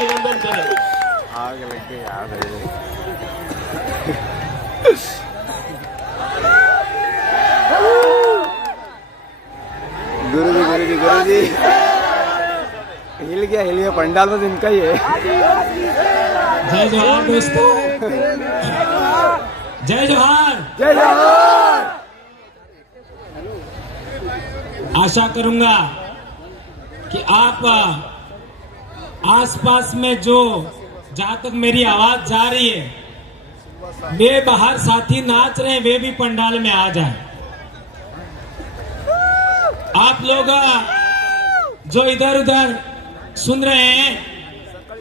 अभिनंदन करें। आग लग गई यार। गुरुजी हिल गया पंडाल तो इनका ही है। जय जवान दोस्तों, जय जवान। जय जवान। आशा करूंगा कि आप आसपास में जो जहां तक मेरी आवाज जा रही है, वे बाहर साथी नाच रहे हैं, वे भी पंडाल में आ जाएं। आप लोग जो इधर उधर सुन रहे हैं,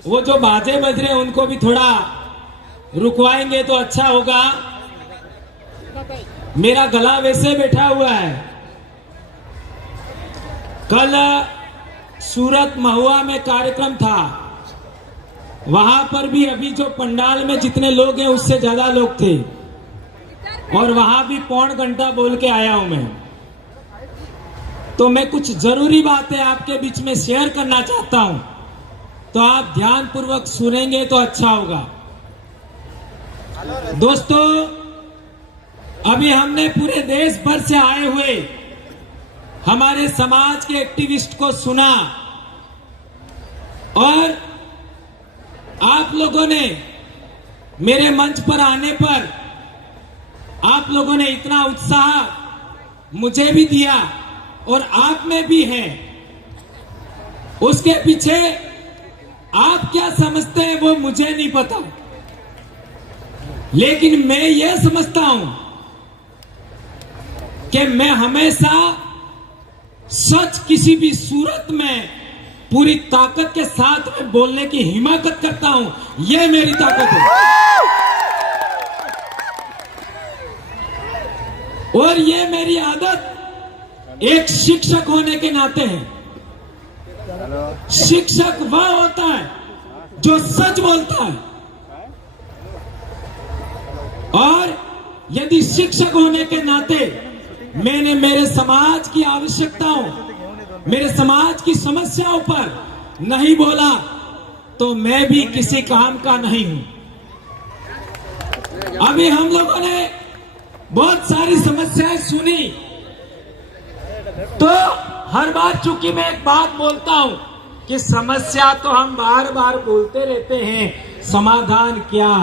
वो जो बाजे बज रहे हैं उनको भी थोड़ा रुकवाएंगे तो अच्छा होगा। मेरा गला वैसे बैठा हुआ है। कल सूरत महुआ में कार्यक्रम था, वहां पर भी अभी जो पंडाल में जितने लोग हैं उससे ज्यादा लोग थे, और वहां भी पौन घंटा बोल के आया हूं मैं। तो मैं कुछ जरूरी बातें आपके बीच में शेयर करना चाहता हूं, तो आप ध्यान पूर्वक सुनेंगे तो अच्छा होगा। दोस्तों, अभी हमने पूरे देश भर से आए हुए हमारे समाज के एक्टिविस्ट को सुना, और आप लोगों ने मेरे मंच पर आने पर आप लोगों ने इतना उत्साह मुझे भी दिया और आप में भी है। उसके पीछे आप क्या समझते हैं वो मुझे नहीं पता, लेकिन मैं ये समझता हूं कि मैं हमेशा सच किसी भी सूरत में पूरी ताकत के साथ में बोलने की हिम्मत करता हूं। यह मेरी ताकत है, और ये मेरी आदत एक शिक्षक होने के नाते है। शिक्षक वह होता है जो सच बोलता है, और यदि शिक्षक होने के नाते मैंने मेरे समाज की आवश्यकताओं, मेरे समाज की समस्याओं पर नहीं बोला, तो मैं भी किसी काम का नहीं हूं। अभी हम लोगों ने बहुत सारी समस्याएं सुनी, तो हर बार चूंकि मैं एक बात बोलता हूं कि समस्या तो हम बार बार बोलते रहते हैं, समाधान क्या।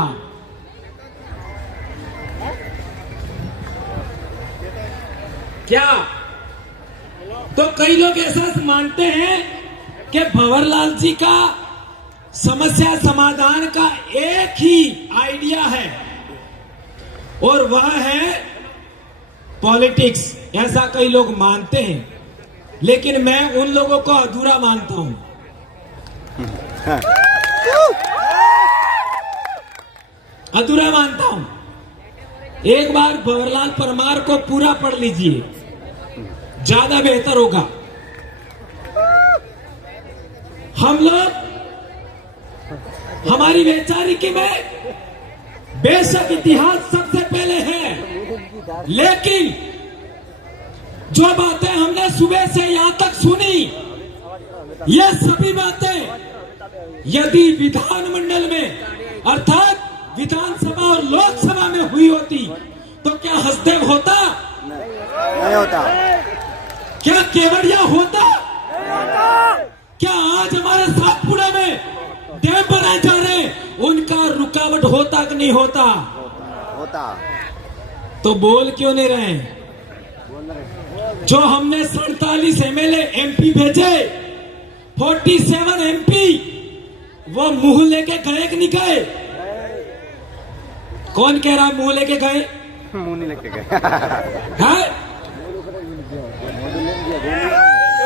क्या तो कई लोग ऐसा मानते हैं कि भंवरलाल जी का समस्या समाधान का एक ही आइडिया है, और वह है पॉलिटिक्स। ऐसा कई लोग मानते हैं, लेकिन मैं उन लोगों को अधूरा मानता हूं। अधूरा मानता हूं। एक बार भंवरलाल परमार को पूरा पढ़ लीजिए, ज्यादा बेहतर होगा। हम लोग हमारी वैचारिकी में बेशक इतिहास सबसे पहले है, लेकिन जो बातें हमने सुबह से यहां तक सुनी, ये सभी बातें यदि विधानमंडल में अर्थात विधानसभा और लोकसभा में हुई होती तो क्या हसदेव होता? नहीं होता। क्या केवड़िया होता? क्या आज हमारे सातपुड़ा में डैम बनाए जा रहे हैं, उनका रुकावट होता कि नहीं होता? होता। तो बोल क्यों नहीं रहे? जो हमने 47 MLA MP भेजे, 47 MP, वो मुंह लेके गए कि नहीं गए? कौन कह रहा मुंह लेके गए? मुंह नहीं लेके गए।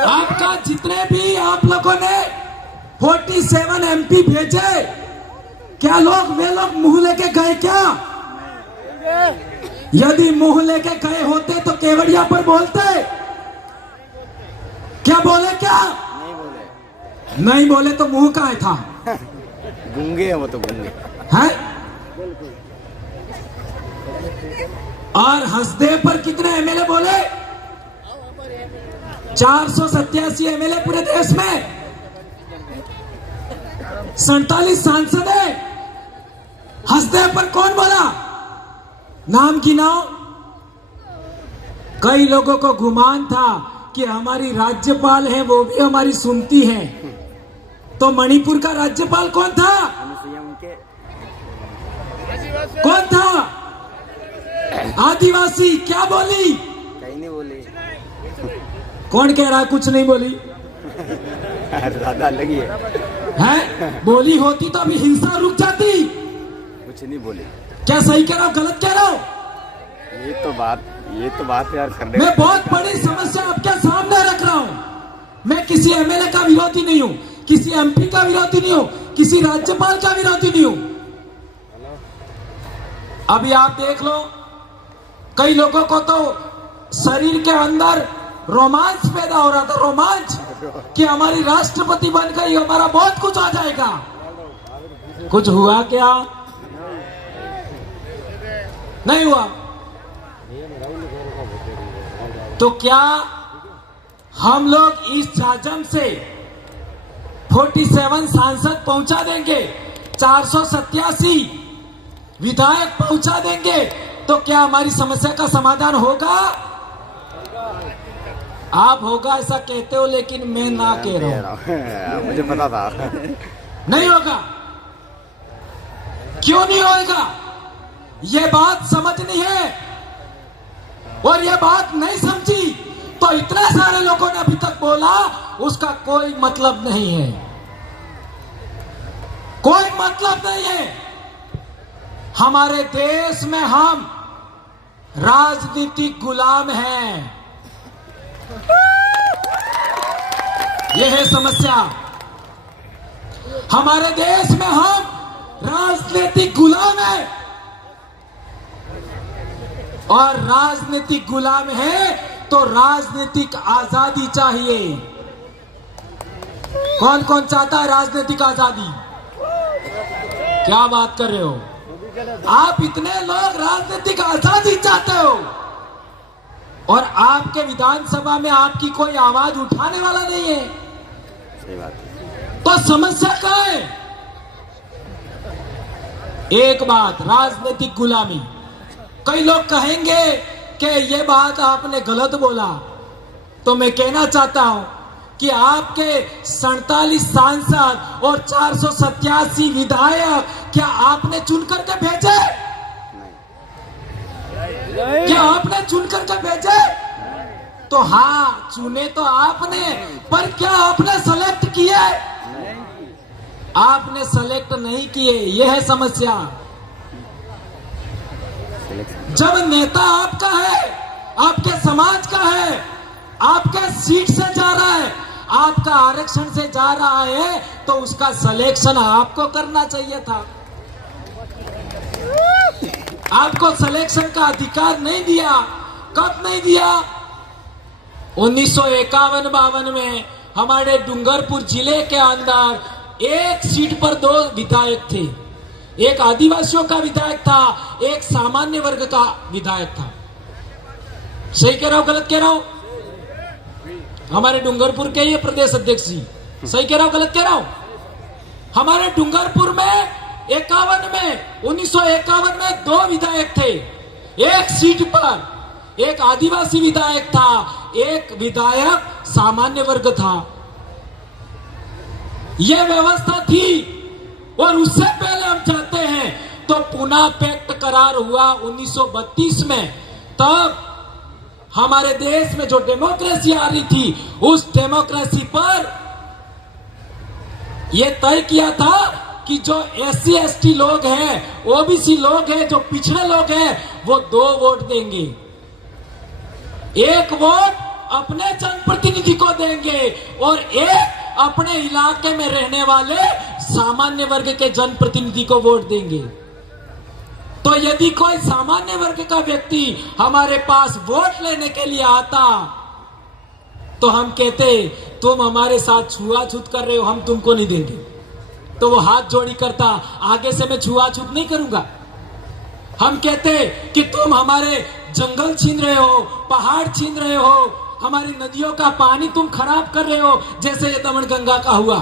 आपका जितने भी आप लोगों ने 47 MP भेजे, क्या वे लोग मुंह लेके गए क्या? यदि मुंह लेके गए होते तो केवड़िया पर बोलते? क्या बोले? क्या नहीं बोले। नहीं बोले तो मुंह कहाँ था? गूंगे है वो तो, गूंगे हैं? और हसदेव पर कितने MLA बोले? 487 MLA पूरे देश में। 47 सांसद है, हंसदे पर कौन बोला? नाम गिनाओ। कई लोगों को गुमान था कि हमारी राज्यपाल है वो भी हमारी सुनती है। तो मणिपुर का राज्यपाल कौन था? कौन था? आदिवासी। क्या बोली? कहीं नहीं बोली। कौन कह रहा कुछ नहीं बोली? ज्यादा लगी है? बोली होती तो अभी हिंसा रुक जाती। कुछ नहीं बोली। क्या सही कह रहा हूं, गलत कह रहा हूं? ये तो बात यार करने। मैं बहुत बड़ी समस्या आपके सामने रख रहा हूं। मैं किसी एमएलए का विरोधी नहीं हूं, किसी एमपी का विरोधी नहीं हूं, किसी राज्यपाल का विरोधी नहीं हूं। अभी आप देख लो, कई लोगों को तो शरीर के अंदर रोमांच पैदा हो रहा था, रोमांच कि हमारी राष्ट्रपति बन गई, हमारा बहुत कुछ आ जाएगा। कुछ हुआ क्या? नहीं हुआ। तो क्या हम लोग इस झाझम से 47 सांसद पहुंचा देंगे, 487 विधायक पहुंचा देंगे, तो क्या हमारी समस्या का समाधान होगा? आप होगा ऐसा कहते हो, लेकिन मैं ना कह रहा हूं। मुझे पता था। नहीं होगा। क्यों नहीं होगा? ये बात समझनी है, और ये बात नहीं समझी तो इतने सारे लोगों ने अभी तक बोला, उसका कोई मतलब नहीं है, कोई मतलब नहीं है। हमारे देश में हम राजनीतिक गुलाम हैं, यह है समस्या। हमारे देश में हम राजनीतिक गुलाम हैं, और राजनीतिक गुलाम है तो राजनीतिक आजादी चाहिए। कौन कौन चाहता है राजनीतिक आजादी? क्या बात कर रहे हो आप? इतने लोग राजनीतिक आजादी चाहते हो, और आपके विधानसभा में आपकी कोई आवाज उठाने वाला नहीं है। सही बात है। तो समस्या क्या है? एक बात, राजनीतिक गुलामी। कई लोग कहेंगे कि ये बात आपने गलत बोला, तो मैं कहना चाहता हूं कि आपके 47 सांसद और 487 विधायक क्या आपने चुन करके भेजे? क्या आपने चुन करके भेजे? तो हाँ, चुने तो आपने, पर क्या आपने सेलेक्ट किए? आपने सेलेक्ट नहीं किए, यह है समस्या। जब नेता आपका है, आपके समाज का है, आपके सीट से जा रहा है, आपका आरक्षण से जा रहा है, तो उसका सिलेक्शन आपको करना चाहिए था। आपको सिलेक्शन का अधिकार नहीं दिया। कब नहीं दिया? 1951-52 में हमारे डूंगरपुर जिले के अंदर एक सीट पर 2 विधायक थे। एक आदिवासियों का विधायक था, एक सामान्य वर्ग का विधायक था। सही कह रहा हूं, गलत कह रहा हूं? हमारे डूंगरपुर के ये प्रदेश अध्यक्ष जी, सही कह रहा हूं, गलत कह रहा हूं? हमारे डूंगरपुर में 1951 में 2 विधायक थे। एक सीट पर एक आदिवासी विधायक था, एक विधायक सामान्य वर्ग था। यह व्यवस्था थी। और उससे पहले हम चाहते हैं तो पुणे पैक्ट करार हुआ 1932 में। तब हमारे देश में जो डेमोक्रेसी आ रही थी, उस डेमोक्रेसी पर यह तय किया था कि जो SC ST लोग हैं, OBC लोग हैं, जो पिछड़े लोग हैं, वो 2 वोट देंगे। एक वोट अपने जनप्रतिनिधि को देंगे और एक अपने इलाके में रहने वाले सामान्य वर्ग के जनप्रतिनिधि को वोट देंगे। तो यदि कोई सामान्य वर्ग का व्यक्ति हमारे पास वोट लेने के लिए आता, तो हम कहते तुम हमारे साथ छुआछूत कर रहे हो, हम तुमको नहीं देंगे। तो वो हाथ जोड़ी करता, आगे से मैं छुआछूत नहीं करूंगा। हम कहते कि तुम हमारे जंगल छीन रहे हो, पहाड़ छीन रहे हो, हमारी नदियों का पानी तुम खराब कर रहे हो, जैसे ये दमनगंगा का हुआ।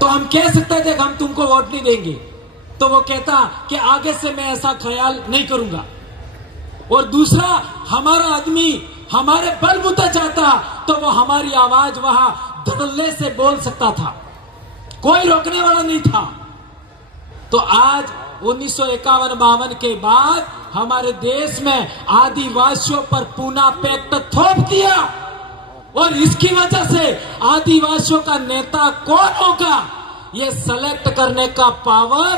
तो हम कह सकते थे कि हम तुमको वोट नहीं देंगे, तो वो कहता कि आगे से मैं ऐसा ख्याल नहीं करूंगा। और दूसरा, हमारा आदमी हमारे बलबूते जाता तो वो हमारी आवाज वहां धड़ल्ले से बोल सकता था, कोई रोकने वाला नहीं था। तो आज 1951-52 के बाद हमारे देश में आदिवासियों पर पूना पैक्ट थोप दिया, और इसकी वजह से आदिवासियों का नेता कौन होगा ये सेलेक्ट करने का पावर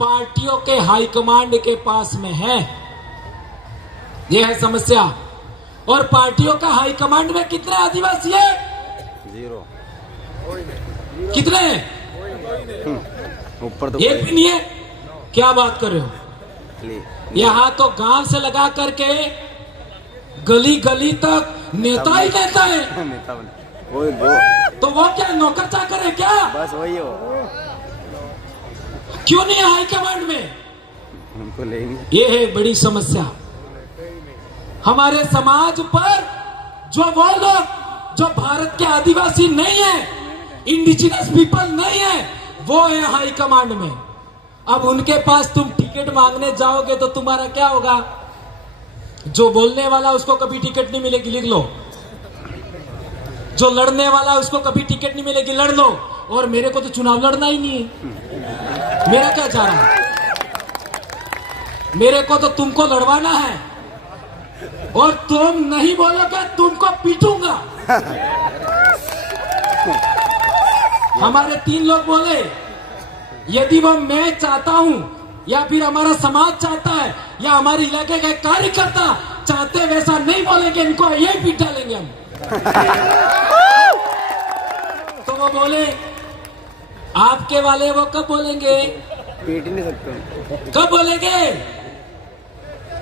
पार्टियों के हाईकमांड के पास में है। यह है समस्या। और पार्टियों का हाईकमांड में कितने आदिवासी है? 0। कितने? ऊपर तो एक भी नहीं है। क्या बात कर रहे हो? यहाँ तो गांव से लगा करके गली गली तक नेता ही नेता है। नेता बने वो तो वो क्या नौकर चाकर है क्या? बस वही हो, क्यों नहीं है हाईकमांड में? उनको लेंगे। ये है बड़ी समस्या। हमारे समाज पर जो वो लोग जो भारत के आदिवासी नहीं है, इंडिजिनस पीपल नहीं है, वो है हाईकमांड में। अब उनके पास तुम टिकट मांगने जाओगे तो तुम्हारा क्या होगा? जो बोलने वाला उसको कभी टिकट नहीं मिलेगी, लिख लो। जो लड़ने वाला उसको कभी टिकट नहीं मिलेगी, लड़ लो। और मेरे को तो चुनाव लड़ना ही नहीं है। मेरा क्या चाह रहा है? मेरे को तो तुमको लड़वाना है, और तुम नहीं बोलोगे तुमको पीटूंगा। हमारे 3 लोग बोले, यदि वो मैं चाहता हूं या फिर हमारा समाज चाहता है या हमारे इलाके का कार्यकर्ता चाहते, वैसा नहीं बोलेंगे, इनको यही पीट डालेंगे हम। तो वो बोले, आपके वाले वो कब बोलेंगे? पीट ही नहीं सकते। कब बोलेंगे?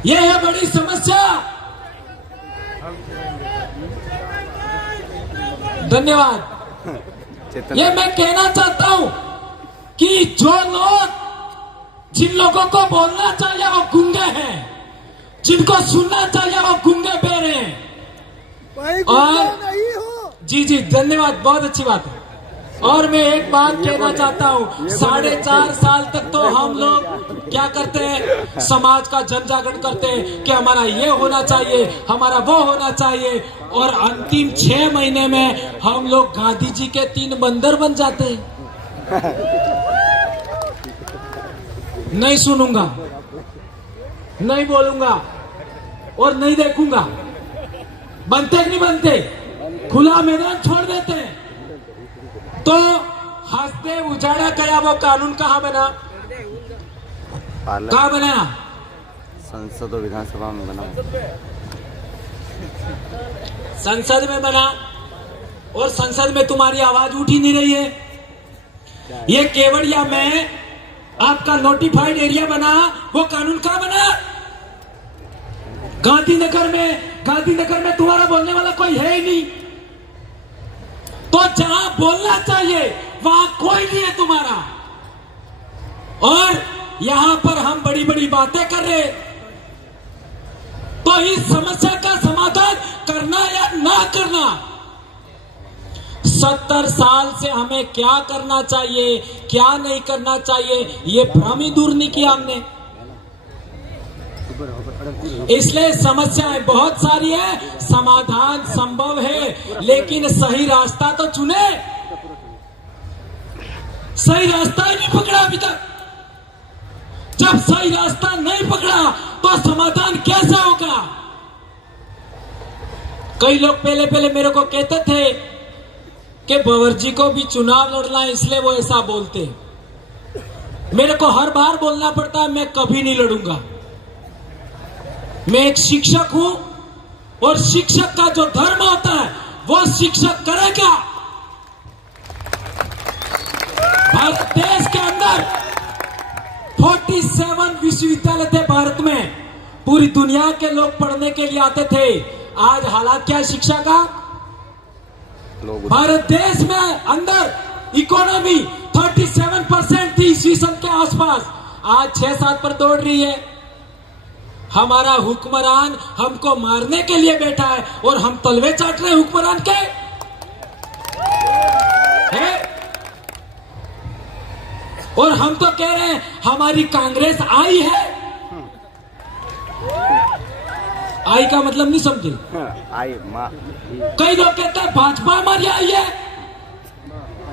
ये है बड़ी समस्या। धन्यवाद। ये मैं कहना चाहता हूं कि जो लोग, जिन लोगों को बोलना चाहिए वो गूंगे हैं, जिनको सुनना चाहिए वो गूंगे बेरे हैं। और जी जी धन्यवाद, बहुत अच्छी बात है। और मैं एक बात कहना चाहता हूँ, 4.5 साल तक तो हम लोग क्या करते हैं, समाज का जन जागरण करते हैं कि हमारा ये होना चाहिए, हमारा वो होना चाहिए, और अंतिम 6 महीने में हम लोग गांधी जी के 3 बंदर बन जाते हैं। नहीं सुनूंगा, नहीं बोलूंगा और नहीं देखूंगा। बनते कि नहीं बनते? खुला मैदान छोड़ देते हैं। तो हंसते उजाड़ा गया वो कानून कहाँ बना? कहाँ बना? संसद और विधानसभा में बना। संसद में बना, और संसद में तुम्हारी आवाज उठ ही नहीं रही है। ये केवड़िया में आपका नोटिफाइड एरिया बना, वो कानून कहाँ बना? गांधीनगर में तुम्हारा बोलने वाला कोई है ही नहीं। तो जहां बोलना चाहिए वहां कोई नहीं है तुम्हारा, और यहां पर हम बड़ी बड़ी बातें कर रहे। तो इस समस्या का समाधान करना या ना करना, 70 साल से हमें क्या करना चाहिए, क्या नहीं करना चाहिए, ये भ्रम ही दूर नहीं किया हमने। इसलिए समस्याएं बहुत सारी है, समाधान संभव है, लेकिन सही रास्ता तो चुने। सही रास्ता ही नहीं पकड़ा अभी तक। जब सही रास्ता नहीं पकड़ा तो समाधान कैसे होगा? कई लोग पहले मेरे को कहते थे कि बंवर को भी चुनाव लड़ना है, इसलिए वो ऐसा बोलते। मेरे को हर बार बोलना पड़ता है, मैं कभी नहीं लड़ूंगा। मैं एक शिक्षक हूं, और शिक्षक का जो धर्म होता है वो शिक्षक करेगा। भारत देश के अंदर 47 विश्वविद्यालय थे भारत में, पूरी दुनिया के लोग पढ़ने के लिए आते थे। आज हालात क्या है शिक्षा का? भारत देश में अंदर इकोनॉमी 37% थी ईस्वी सन के आसपास, आज 6-7 पर दौड़ रही है। हमारा हुक्मरान हमको मारने के लिए बैठा है, और हम तलवे चाट रहे हैं हुक्मरान के। और हम तो कह रहे हैं हमारी कांग्रेस आई है। आई का मतलब नहीं समझे? आई माँ कई लोग कहते हैं भाजपा हमारी आई है।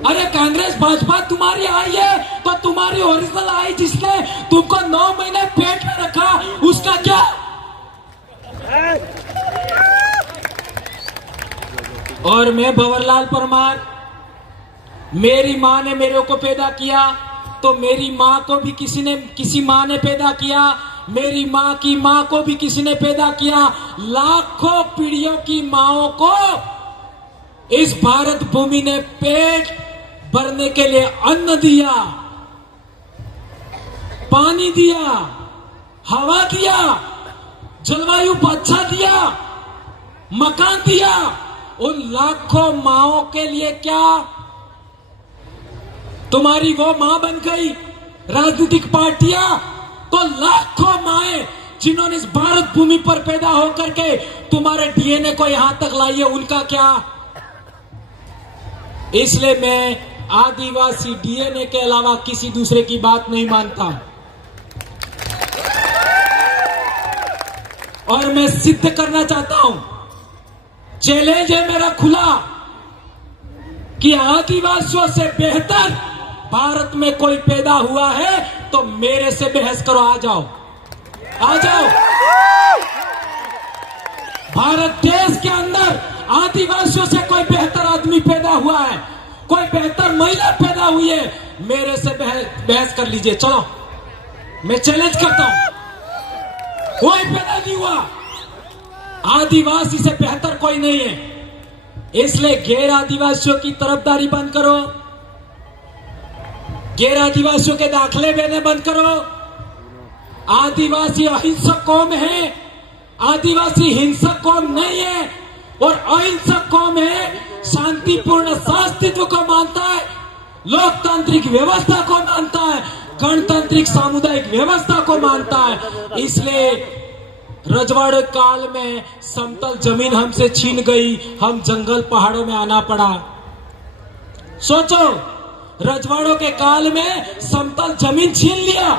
अरे कांग्रेस भाजपा तुम्हारी आई है तो तुम्हारी ओरिजिनल आई जिसने तुमको 9 महीने पेट में रखा उसका क्या? और मैं भंवरलाल परमार, मेरी माँ ने मेरे को पैदा किया तो मेरी माँ को भी किसी माँ ने पैदा किया, मेरी माँ की माँ को भी किसी ने पैदा किया। लाखों पीढ़ियों की माँओं को इस भारत भूमि ने पेट भरने के लिए अन्न दिया, पानी दिया, हवा दिया, जलवायु अच्छा दिया, मकान दिया। उन लाखों माँओं के लिए क्या तुम्हारी वो माँ बन गई राजनीतिक पार्टियां? तो लाखों माएं जिन्होंने इस भारत भूमि पर पैदा होकर के तुम्हारे डीएनए को यहां तक लाई है, उनका क्या? इसलिए मैं आदिवासी डीएनए के अलावा किसी दूसरे की बात नहीं मानता। और मैं सिद्ध करना चाहता हूं, चैलेंज है मेरा खुला कि आदिवासियों से बेहतर भारत में कोई पैदा हुआ है तो मेरे से बहस करो। आ जाओ, आ जाओ। भारत देश के अंदर आदिवासियों से कोई बेहतर आदमी पैदा हुआ है, कोई बेहतर महिला पैदा हुई है, मेरे से बहस कर लीजिए। चलो, मैं चैलेंज करता हूं, कोई पैदा नहीं हुआ, आदिवासी से बेहतर कोई नहीं है। इसलिए गैर आदिवासियों की तरफदारी बंद करो, गैर आदिवासियों के दाखले देने बंद करो। आदिवासी अहिंसक कौम है, आदिवासी हिंसक कौम नहीं है। और अहिंसक कौम है, शांतिपूर्ण अस्तित्व को मानता है, लोकतांत्रिक व्यवस्था को मानता है, गणतांत्रिक सामुदायिक व्यवस्था को मानता है। इसलिए रजवाड़े काल में समतल जमीन हमसे छीन गई, हम जंगल पहाड़ों में आना पड़ा। सोचो, रजवाड़ों के काल में समतल जमीन छीन लिया,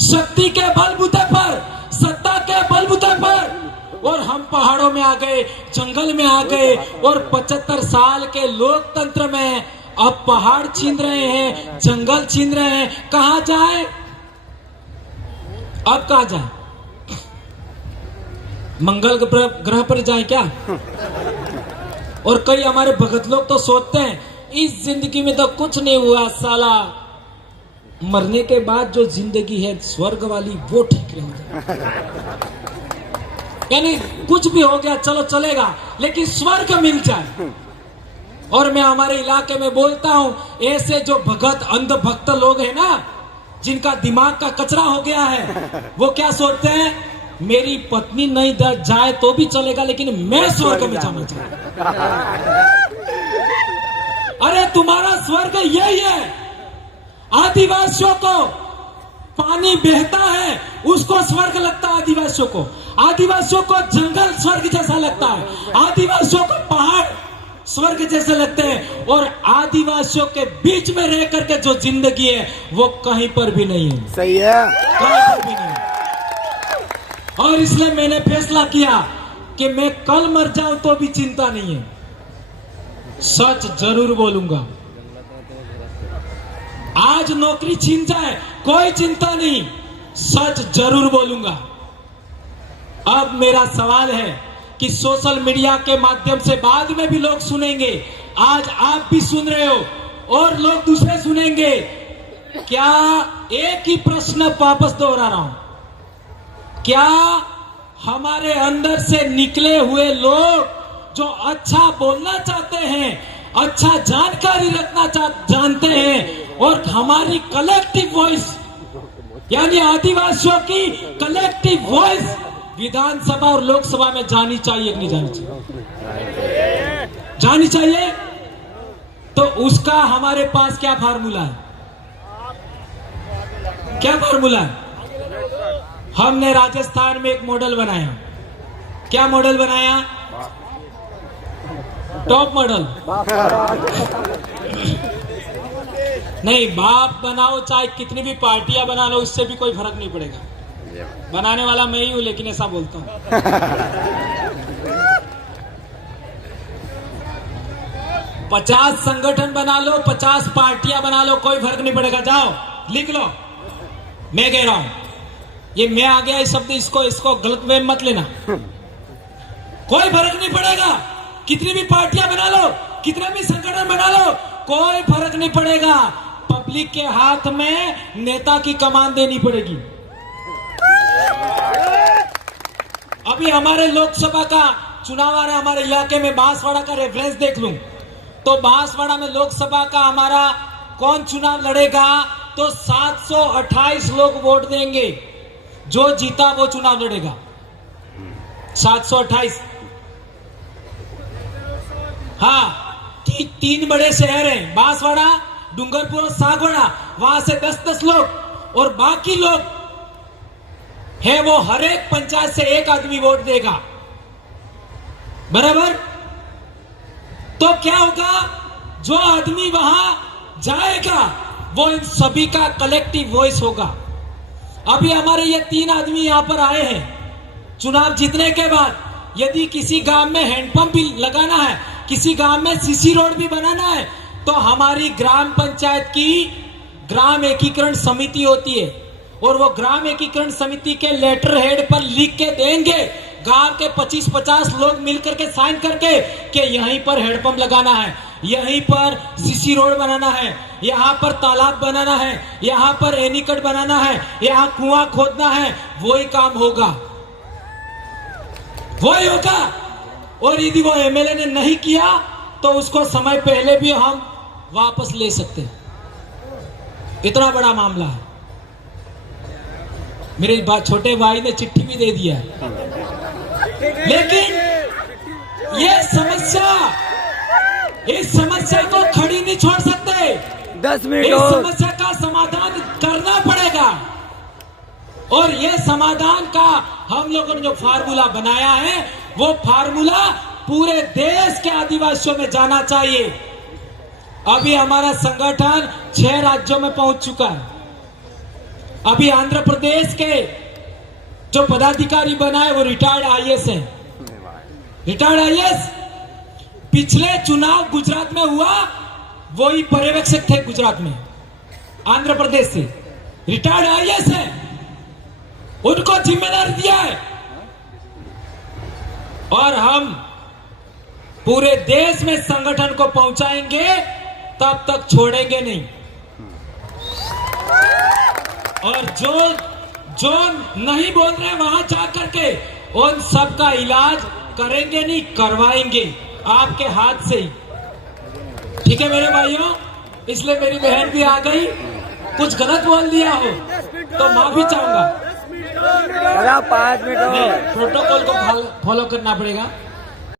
शक्ति के बलबूते पर, सत्ता के बलबूते पर, और हम पहाड़ों में आ गए, जंगल में आ गए। और 75 साल के लोकतंत्र में अब पहाड़ छीन रहे हैं, जंगल छीन रहे हैं। कहां जाए? अब कहां जाए? मंगल ग्रह पर जाए क्या? और कई हमारे भगत लोग तो सोचते हैं इस जिंदगी में तो कुछ नहीं हुआ साला, मरने के बाद जो जिंदगी है स्वर्ग वाली वो ठीक रहेगी। यानी कुछ भी हो गया चलो चलेगा, लेकिन स्वर्ग मिल जाए। और मैं हमारे इलाके में बोलता हूं, ऐसे जो भगत अंध भक्त लोग हैं ना, जिनका दिमाग का कचरा हो गया है, वो क्या सोचते हैं, मेरी पत्नी नहीं जाए तो भी चलेगा लेकिन मैं स्वर्ग में जाना चाहूंगा। अरे तुम्हारा स्वर्ग यही है। आदिवासियों को पानी बहता है उसको स्वर्ग लगता है, आदिवासियों को, आदिवासियों को जंगल स्वर्ग जैसा लगता है, आदिवासियों को पहाड़ स्वर्ग जैसे लगते हैं। और आदिवासियों के बीच में रह करके जो जिंदगी है वो कहीं पर भी नहीं है। सही है, कहीं पर भी नहीं। और इसलिए मैंने फैसला किया कि मैं कल मर जाऊं तो भी चिंता नहीं है, सच जरूर बोलूंगा। आज नौकरी छीन जाए कोई चिंता नहीं, सच जरूर बोलूंगा। अब मेरा सवाल है कि सोशल मीडिया के माध्यम से बाद में भी लोग सुनेंगे, आज आप भी सुन रहे हो और लोग दूसरे सुनेंगे। क्या एक ही प्रश्न वापस दोहरा रहा हूं, क्या हमारे अंदर से निकले हुए लोग जो अच्छा बोलना चाहते हैं, अच्छा जानकारी रखना जानते हैं, और हमारी कलेक्टिव वॉइस यानी आदिवासियों की कलेक्टिव वॉइस विधानसभा और लोकसभा में जानी चाहिए कि नहीं जानी चाहिए? जानी चाहिए। तो उसका हमारे पास क्या फार्मूला है? क्या फार्मूला है? हमने राजस्थान में एक मॉडल बनाया। क्या मॉडल बनाया? Top model. नहीं, बाप बनाओ चाहे कितनी भी पार्टियां बना लो, उससे भी कोई फर्क नहीं पड़ेगा। बनाने वाला मैं ही हूं, लेकिन ऐसा बोलता हूं। 50 संगठन बना लो, 50 पार्टियां बना लो, कोई फर्क नहीं पड़ेगा। जाओ लिख लो, मैं कह रहा हूं, ये मैं आ गया इस शब्द, इसको गलत में मत लेना। कोई फर्क नहीं पड़ेगा, कितनी भी पार्टियां बना लो, कितने भी संगठन बना लो, कोई फर्क नहीं पड़ेगा। पब्लिक के हाथ में नेता की कमान देनी पड़ेगी। अभी हमारे लोकसभा का चुनाव आ रहा है, हमारे इलाके में बांसवाड़ा का रेफरेंस देख लूं तो बांसवाड़ा में लोकसभा का हमारा कौन चुनाव लड़ेगा, तो 728 लोग वोट देंगे। जो जीता वो चुनाव लड़ेगा, 728। हाँ, 3 बड़े शहर हैं, बांसवाड़ा, डूंगरपुर और सागवाड़ा, वहां से 10-10 लोग, और बाकी लोग है वो हर एक पंचायत से एक आदमी वोट देगा, बराबर। तो क्या होगा, जो आदमी वहां जाएगा वो इन सभी का कलेक्टिव वॉइस होगा। अभी हमारे ये 3 आदमी यहां पर आए हैं, चुनाव जीतने के बाद यदि किसी गांव में हैंडपंप भी लगाना है, किसी गांव में सीसी रोड भी बनाना है, तो हमारी ग्राम पंचायत की ग्राम एकीकरण समिति होती है, और वो ग्राम एकीकरण समिति के लेटर हेड पर लिख के देंगे, गांव के 25-50 लोग मिलकर के साइन करके कि यहीं पर हैंडपंप लगाना है, यहीं पर सीसी रोड बनाना है, यहाँ पर तालाब बनाना है, यहाँ पर एनीकट बनाना है, यहाँ कुआं खोदना है। वही काम होगा, वही होगा। और यदि वो एमएलए ने नहीं किया तो उसको समय पहले भी हम वापस ले सकते हैं। इतना बड़ा मामला है। मेरे छोटे भाई ने चिट्ठी भी दे दिया, लेकिन ये समस्या, इस समस्या को खड़ी नहीं छोड़ सकते। 10 मिनट इस और। समस्या का समाधान करना पड़ेगा, और ये समाधान का हम लोगों ने जो फार्मूला बनाया है, वो फार्मूला पूरे देश के आदिवासियों में जाना चाहिए। अभी हमारा संगठन 6 राज्यों में पहुंच चुका है। अभी आंध्र प्रदेश के जो पदाधिकारी बनाए वो रिटायर्ड आईएएस हैं। रिटायर्ड आईएएस पिछले चुनाव गुजरात में हुआ, वही पर्यवेक्षक थे गुजरात में, आंध्र प्रदेश से रिटायर्ड आईएएस है, उनको जिम्मेदारी दिया है। और हम पूरे देश में संगठन को पहुंचाएंगे, तब तक छोड़ेंगे नहीं। और जो नहीं बोल रहे वहां जाकर के उन सब का इलाज करेंगे नहीं, करवाएंगे आपके हाथ से ही। ठीक है मेरे भाइयों, इसलिए मेरी बहन भी आ गई, कुछ गलत बोल दिया हो तो माफी चाहूंगा। 5 मिनट और। प्रोटोकॉल को फॉलो करना पड़ेगा।